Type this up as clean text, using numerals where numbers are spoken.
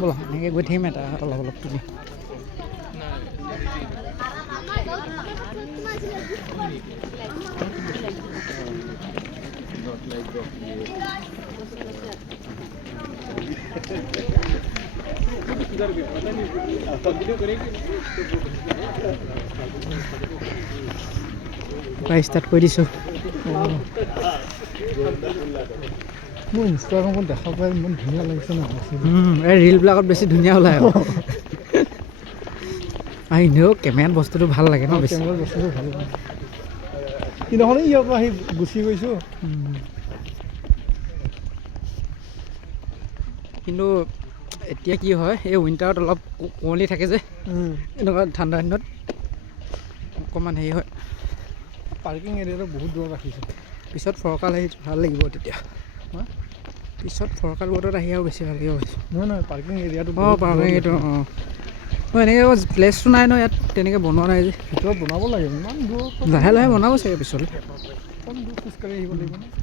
ব'লা এনেকৈ গৈ থাকিম এটা অলপ অলপ তুলি প্ৰায় ষ্টাৰ্ট কৰি দিছোঁ মোৰ ইনষ্টাগ্ৰামত দেখা পাই ইমান ধুনীয়া লাগিছে ন এই ৰিলবিলাকত বেছি ধুনীয়া ওলায় আৰু এনেও কেমেৰাত বস্তুটো ভাল লাগে ন বেছি কেমেৰাৰ বস্তুটো ভাল লাগে সিদিনাখনে ইয়াৰ পৰা আহি গুচি গৈছোঁ কিন্তু এতিয়া কি হয় এই উইণ্টাৰত অলপ কুঁৱলী থাকে যে এনেকুৱা ঠাণ্ডা দিনত অকণমান হেৰি হয় পাৰ্কিং এৰিয়াটো বহুত দূৰত ৰাখিছে পিছত ফৰকাল আহি ভাল লাগিব তেতিয়া পিছত ফৰকাল বতৰত আহি আৰু বেছি ভাল লাগিব নহয় পাৰ্কিং এৰিয়াটো পাৰ্কিং এইটো এনেকৈ প্লেচটো নাই ন ইয়াত তেনেকৈ বনোৱা নাই যে ভিতৰত বনাব লাগে ইমান দূৰ লাহে লাহে বনাব চাগে পিছলৈ অকণ দূৰ খোজকাঢ়ি আহিব লাগিব